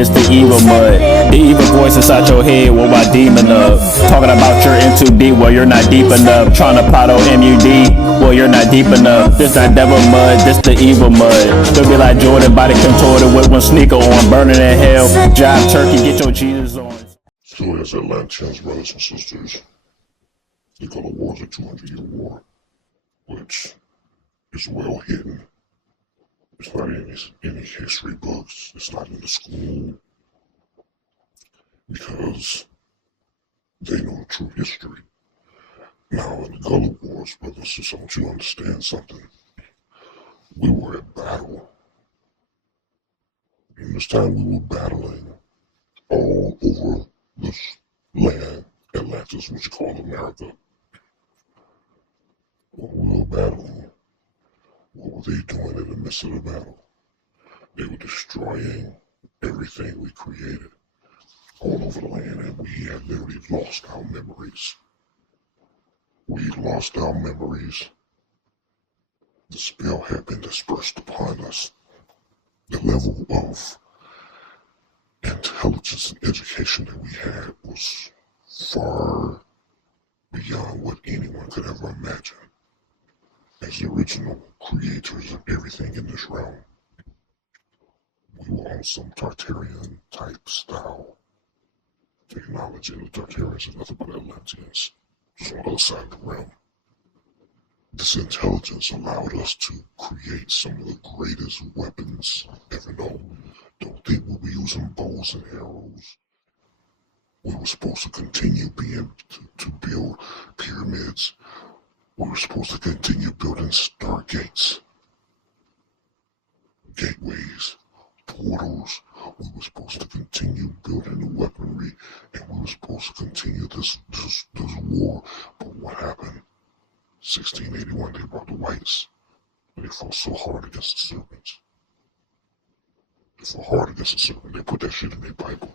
this the evil mud. The evil voice inside your head, what my demon of. Talking about you're in too deep, well you're not deep enough. Trying to plot on MUD, well you're not deep enough. This not devil mud, this the evil mud. Could be like Jordan, body contorted with one sneaker on. Burning in hell, jive turkey, get your Jesus on. So as Atlanteans, brothers and sisters, the Gullah War is a 200-year war, which is well hidden. It's not in any history books. It's not in the school because they know the true history. Now, in the Gullah Wars, brothers and sisters, I want you to understand something. We were at battle. In this time, we were battling all over this land, Atlantis, which you call America. When we were battling, what were they doing in the midst of the battle? They were destroying everything we created all over the land, and we had literally lost our memories. We lost our memories. The spell had been dispersed upon us. The level of intelligence and education that we had was far beyond what anyone could ever imagine. As the original creators of everything in this realm, we were on some Tartarian type style technology. The Tartarians are nothing but Atlanteans, just on the other side of the realm. This intelligence allowed us to create some of the greatest weapons ever known. Don't think we'll be using bows and arrows. We were supposed to continue to build pyramids. We were supposed to continue building stargates, gateways, portals. We were supposed to continue building the weaponry, and we were supposed to continue this war. But what happened? 1681, they brought the whites, and they fought so hard against the serpents. They fought hard against the serpent. They put that shit in their Bible.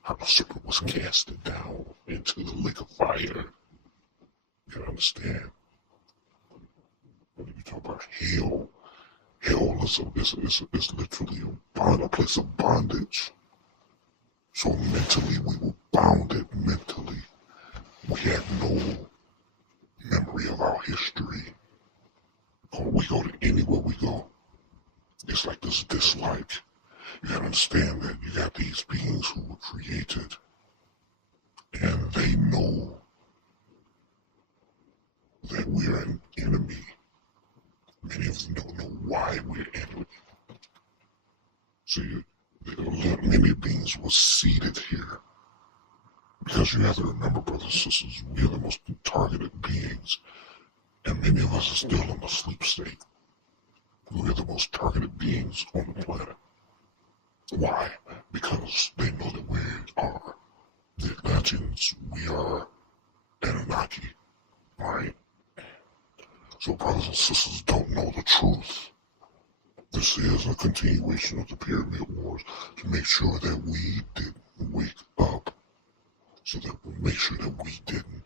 How the serpent was casted down into the lake of fire. You can understand. When you talk about hell, hell is literally a place of bondage. So mentally, we were bounded mentally. We had no memory of our history. When we go to anywhere we go, it's like this dislike. You gotta understand that you got these beings who were created, and they know that we're an enemy. Many of them don't know why we're enemy. See, many beings were seated here. Because you have to remember, brothers and sisters, we are the most targeted beings, and many of us are still in the sleep state. We are the most targeted beings on the planet. Why? Because they know that we are the Atlanteans, we are Anunnaki, right? So brothers and sisters don't know the truth. This is a continuation of the Pyramid Wars to make sure that we didn't wake up, so that we make sure that we didn't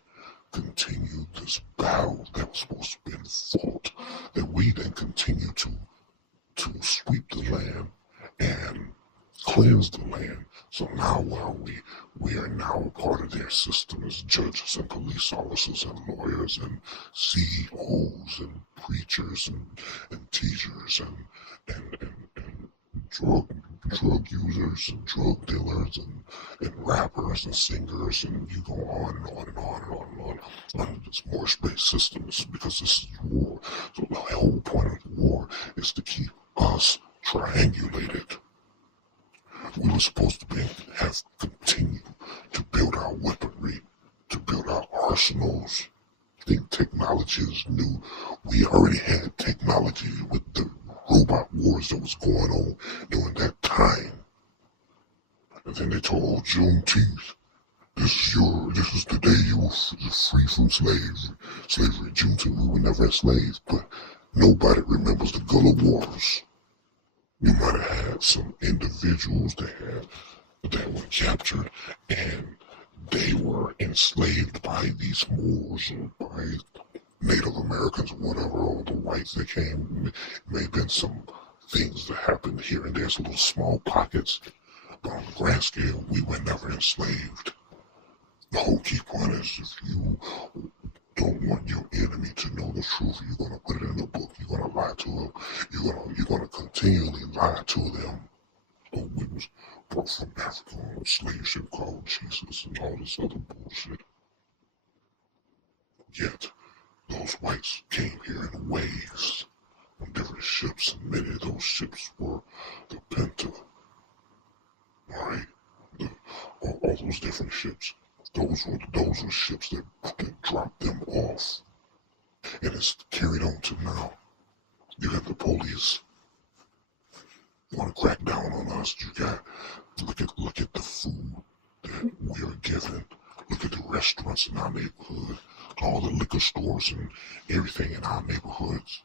continue this battle that was supposed to be fought, that we then continue to sweep the land and cleanse the land. So now where are we? We are now a part of their system as judges and police officers and lawyers and CEOs and preachers and teachers and drug users and drug dealers and rappers and singers, and you go on and on and on and on and on under this more space system. It's because this is war. So the whole point of the war is to keep us triangulated. We were supposed to have continued to build our weaponry, to build our arsenals. I think technology is new. We already had technology with the robot wars that was going on during that time. And then they told Juneteenth, this is the day you were free from slavery. Juneteenth, we were never slaves, but nobody remembers the Gullah Wars. You might have had some individuals that were captured and they were enslaved by these Moors or by Native Americans or whatever, or the whites that came. May have been some things that happened here and there, some little small pockets. But on the grand scale, we were never enslaved. The whole key point is if you don't want your enemy to know the truth, you're going to put it in a book, you're going to lie to them, you're going to continually lie to them. So we was brought from Africa on a slave ship called Jesus and all this other bullshit. Yet, those whites came here in waves on different ships, and many of those ships were the Penta. Alright? All those different ships. Those were ships that dropped them off. And it's carried on to now. You have the police. You want to crack down on us. You got look at the food that we are given. Look at the restaurants in our neighborhood, all the liquor stores and everything in our neighborhoods.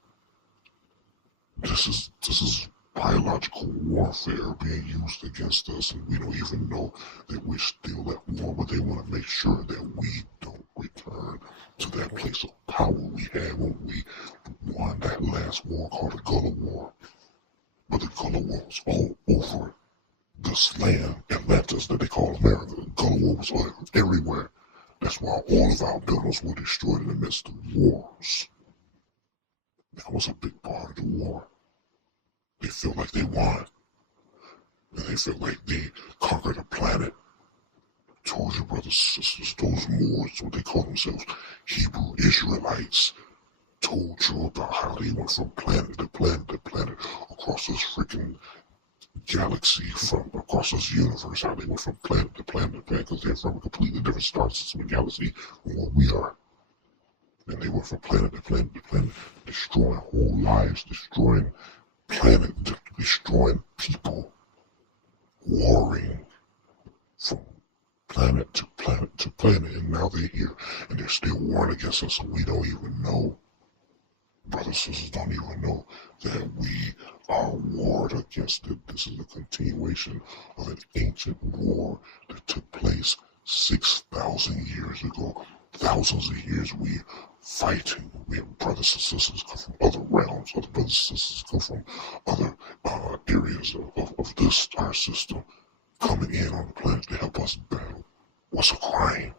This is biological warfare being used against us, and we don't even know that we're still at war, but they want to make sure that we don't return to that place of power we had when we won that last war called the Gullah War. But the Gullah War was all over this land, Atlantis, that they call America. The Gullah War was everywhere. That's why all of our buildings were destroyed in the midst of wars. That was a big part of the war. They felt like they won. And they felt like they conquered a planet. I told you, brothers and sisters, those Moors, what they call themselves, Hebrew Israelites, told you about how they went from planet to planet to planet across this freaking galaxy, from across this universe, how they went from planet to planet to planet, because they're from a completely different star system and galaxy from what we are. And they went from planet to planet to planet, destroying whole lives, destroying planet, destroying people, warring from planet to planet to planet, and now they're here, and they're still warring against us, and we don't even know. Brothers and sisters don't even know that we are warred against it. This is a continuation of an ancient war that took place 6,000 years ago. Thousands of years we fighting. We have brothers and sisters come from other realms. Other brothers and sisters come from other areas of this star system coming in on the planet to help us battle. What's a crime?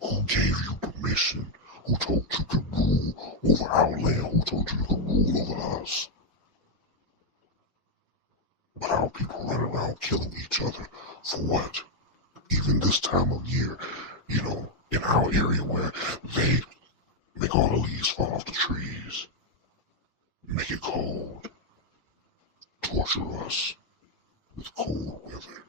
Who gave you permission? Who told you to rule over our land? Who told you to rule over us? But our people run around killing each other for what? Even this time of year, you know, in our area where they make all the leaves fall off the trees, make it cold, torture us with cold weather.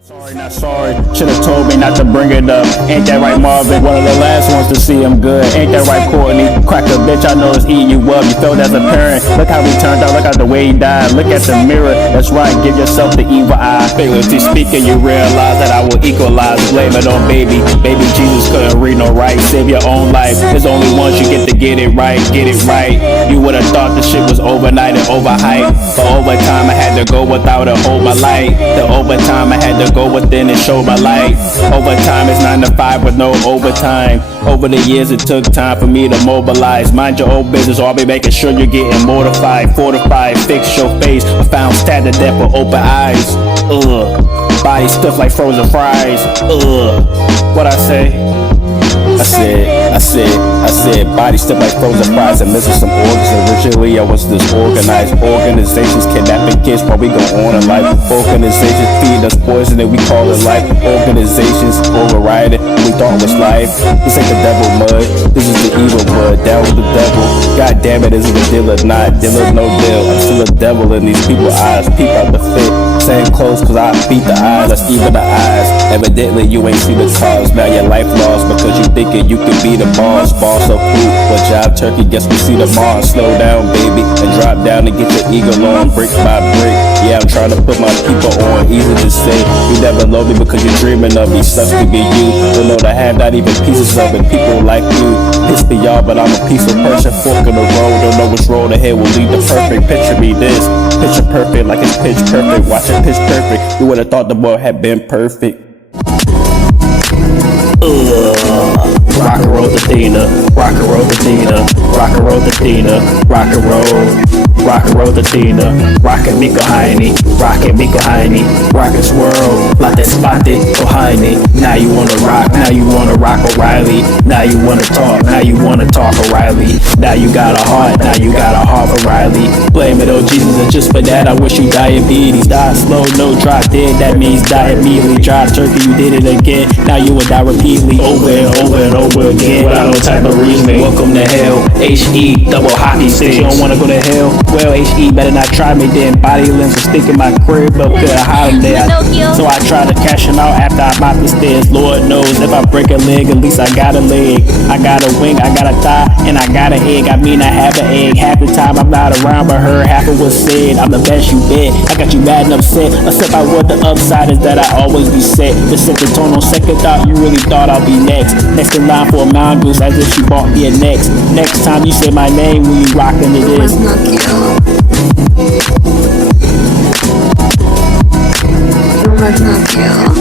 Sorry, not sorry. Should've told me not to bring it up. Ain't that right, Marvin? One of the last ones to see him good. Ain't that right, Courtney? Crack a bitch, I know it's eating you up. You felt as a parent. Look how he turned out. Look at the way he died. Look at the mirror. That's right, give yourself the evil eye. Figuratively speaking, you realize that I will equalize. Blame it on baby. Baby Jesus couldn't read no right. Save your own life. There's only once you get to get it right. Get it right. You would've thought the shit was overnight and overhyped. But over time, I had to go without a hold my light. The overtime, I had to go within and show my light. Overtime is 9 to 5 with no overtime. Over the years it took time for me to mobilize. Mind your own business or I'll be making sure you're getting mortified. Fortified, fix your face. I found stat to death with open eyes. Body stiff like frozen fries. What I say? I said, body stiff like frozen fries and missing some organs. Originally, I was disorganized. Organizations kidnapping kids while we go on in life. Organizations feed us poison and we call it life. Organizations overriding what we thought was life. This ain't the devil mud. This is the evil blood. Down with the devil. God damn it, is it a deal or not? Deal or no deal. I'm still a devil in these people's eyes. Peep out the fit. Same clothes cause I beat the eyes. That's even the eyes. Evidently, you ain't see the cause. Now your life lost because you thinking you could be the boss. Boss of who? What job turkey? Guess we see the Mars. Slow down, baby, and drop down and get your eagle on, brick by brick. Yeah, I'm trying to put my people on. Easy to say, you never love me because you're dreaming of me. Sucks to be you. Don't know to have not even pieces of it. People like you piss me off, but I'm a peaceful person. Fork in the road, don't know which road ahead will lead to perfect. Picture me this, picture perfect like it's pitch perfect. Watch it pitch perfect. You would've thought the boy had been perfect. Rock and roll the Dina, rock and roll the Dina, rock and roll the Dina, rock and roll. Rocket roll the Tina, rocket Miko Heine, rocket Miko Heine, rocket swirl, like that spot it, Ohine. Now you wanna rock, now you wanna rock O'Reilly. Now you wanna talk, now you wanna talk O'Reilly. Now you got a heart, now you got a heart for Riley. Blame it on Jesus, and just for that I wish you diabetes. Die slow, no drop dead, that means die immediately. Dry turkey, you did it again, now you would die repeatedly. Over and over and over again, without no type of reasoning. Welcome to hell, H-E, double hockey sticks. You don't wanna go to hell? Well, H-E better not try me then. Body limbs will stick in my crib, but could I hide them there? So I try to cash them out after I mop the stairs. Lord knows if I break a leg, at least I got a leg. I got a wing, I got a thigh, and I got an egg. I mean I have an egg. Half the time I'm not around, but heard half of what's said. I'm the best you bet. I got you mad and upset, except I what the upside is that I always be set. To set the tone on second thought, you really thought I'll be next. Next in line for a mongoose, as if she bought me a next. Next time you say my name when you rock into this. MUDNOCCHIO.